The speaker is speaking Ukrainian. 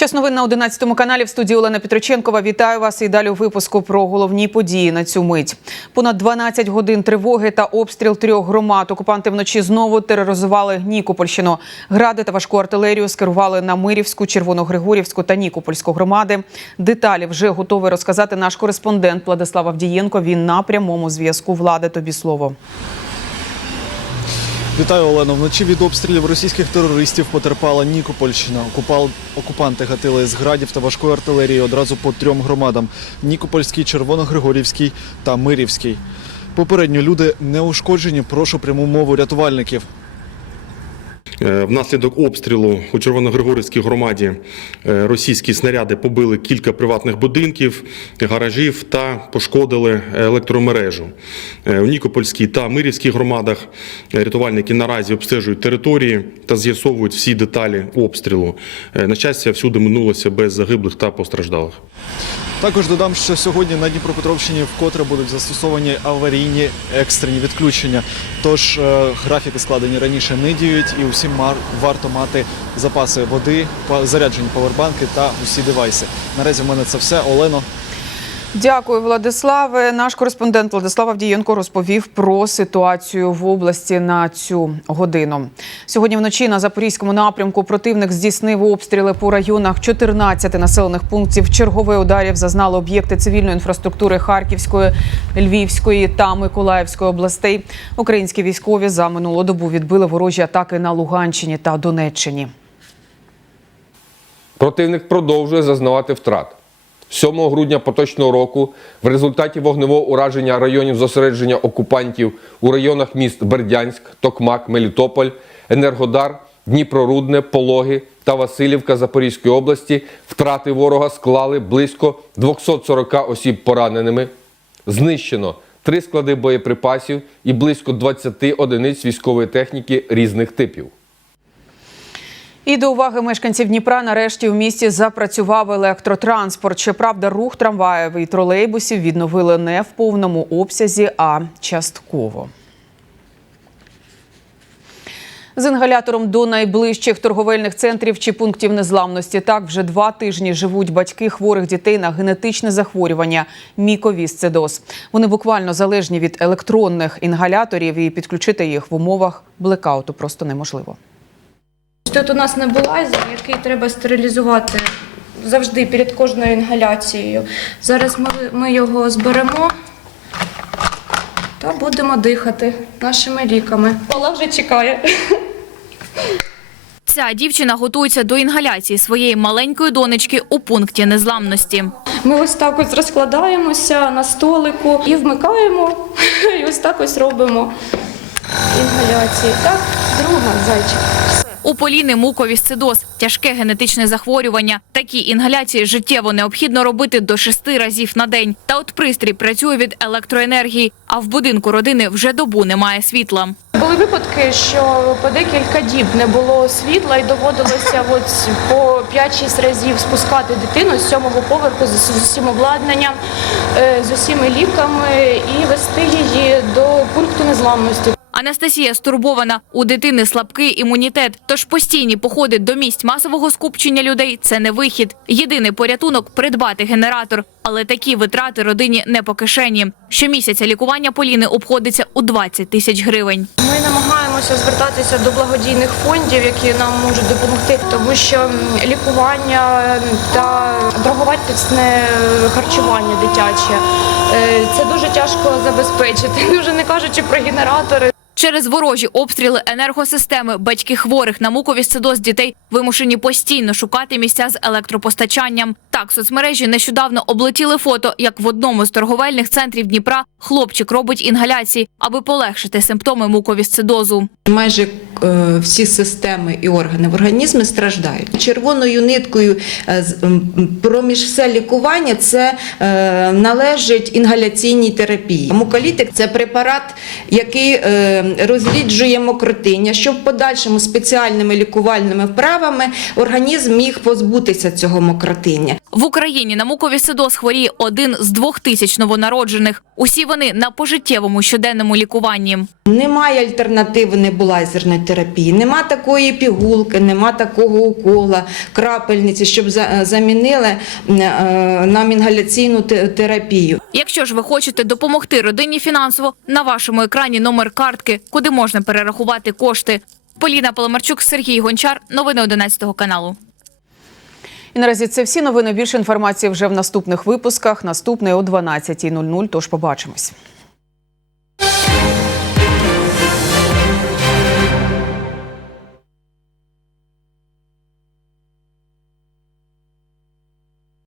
Час новин на 11 каналі в студії Олена Петроченкова. Вітаю вас і далі у випуску про головні події на цю мить. Понад 12 годин тривоги та обстріл трьох громад. Окупанти вночі знову тероризували Нікопольщину. Гради та важку артилерію скерували на Мирівську, Червоногригорівську та Нікопольську громади. Деталі вже готовий розказати наш кореспондент Владислав Авдієнко. Він на прямому зв'язку. Влади тобі слово. Вітаю, Олено. Вночі від обстрілів російських терористів потерпала Нікопольщина. Окупал... Окупанти гатили з градів та важкої артилерії одразу по трьом громадам: Нікопольський, Червоногригорівський та Мирівський. Попередньо люди не ушкоджені. Прошу пряму мову рятувальників. Е, Внаслідок обстрілу у Червоногригорівській громаді е, російські снаряди побили кілька приватних будинків, гаражів та пошкодили електромережу. Е, У Нікопольській та Мирівській громадах рятувальники наразі обстежують території та з'ясовують всі деталі обстрілу. На щастя, всюди минулося без загиблих та постраждалих. Також додам, що сьогодні на Дніпропетровщині вкотре будуть застосовані аварійні екстрені відключення. Тож е, графіки складені раніше не діють, і усім варто мати запаси води, заряджені павербанки та усі девайси. Наразі в мене це все. Олено. Дякую, Владиславе. Наш кореспондент Владислав Авдієнко розповів про ситуацію в області на цю годину. Сьогодні вночі на запорізькому напрямку противник здійснив обстріли по районах 14 населених пунктів. Чергових ударів зазнали об'єкти цивільної інфраструктури Харківської, Львівської та Миколаївської областей. Українські військові за минулу добу відбили ворожі атаки на Луганщині та Донеччині. Противник продовжує зазнавати втрат. 7 грудня поточного року в результаті вогневого ураження районів зосередження окупантів у районах міст Бердянськ, Токмак, Мелітополь, Енергодар, Дніпрорудне, Пологи та Васильівка Запорізької області втрати ворога склали близько 240 осіб пораненими. Знищено три склади боєприпасів і близько 20 одиниць військової техніки різних типів. І до уваги мешканців Дніпра нарешті в місті запрацював електротранспорт. Щоправда, рух трамваїв і тролейбусів відновили не в повному обсязі, а частково. З інгалятором до найближчих торговельних центрів чи пунктів незламності так вже два тижні живуть батьки хворих дітей на генетичне захворювання міковісцидоз. Вони буквально залежні від електронних інгаляторів і підключити їх в умовах блекауту просто неможливо. Тут у нас небулайзер, який треба стерилізувати завжди перед кожною інгаляцією. Зараз ми, ми його зберемо та будемо дихати нашими ліками. Ола вже чекає. Ця дівчина готується до інгаляції своєї маленької донечки у пункті незламності. Ми ось так ось розкладаємося на столику і вмикаємо, і ось так ось робимо інгаляції. Так, друга зайчик. У Поліни муковісцидоз – тяжке генетичне захворювання. Такі інгаляції життєво необхідно робити до шести разів на день. Та от пристрій працює від електроенергії, а в будинку родини вже добу немає світла. Були випадки, що по декілька діб не було світла і доводилося от по 5-6 разів спускати дитину з сьомого поверху з з усім обладнанням, е, з усіма ліками і вести її до пункту незламності. Анастасія стурбована. У дитини слабкий імунітет, тож постійні походи до місць масового скупчення людей – це не вихід. Єдиний порятунок – придбати генератор. Але такі витрати родині не по кишені. Щомісяця лікування Поліни обходиться у 20 тисяч гривень. Ми намагаємося звертатися до благодійних фондів, які нам можуть допомогти, тому що лікування та дороговартісне харчування дитяче е, це дуже тяжко забезпечити. Вже не кажучи про генератори. Через ворожі обстріли енергосистеми батьки хворих на муковісцидоз дітей вимушені постійно шукати місця з електропостачанням. Так, соцмережі нещодавно облетіли фото, як в одному з торговельних центрів Дніпра хлопчик робить інгаляції, аби полегшити симптоми муковісцидозу. Майже е, всі системи і органи в організмі страждають. Червоною ниткою е, проміж все лікування це е, належить інгаляційній терапії. Муколітик це препарат, який розріджує мокротиння, щоб в подальшому спеціальними лікувальними вправами організм міг позбутися цього мокротиння. В Україні на муковісцидоз хворіє один з двох тисяч новонароджених. Усі вони на пожиттєвому щоденному лікуванні. Немає альтернативи небулайзерної терапії, нема такої пігулки, нема такого укола, крапельниці, щоб за- замінили е, нам інгаляційну терапію. Якщо ж ви хочете допомогти родині фінансово, на вашому екрані номер картки, куди можна перерахувати кошти. Поліна Поломарчук, Сергій Гончар. Новини 11 каналу. І наразі це всі новини. Більше інформації вже в наступних випусках. Наступний о 12.00, Тож побачимось.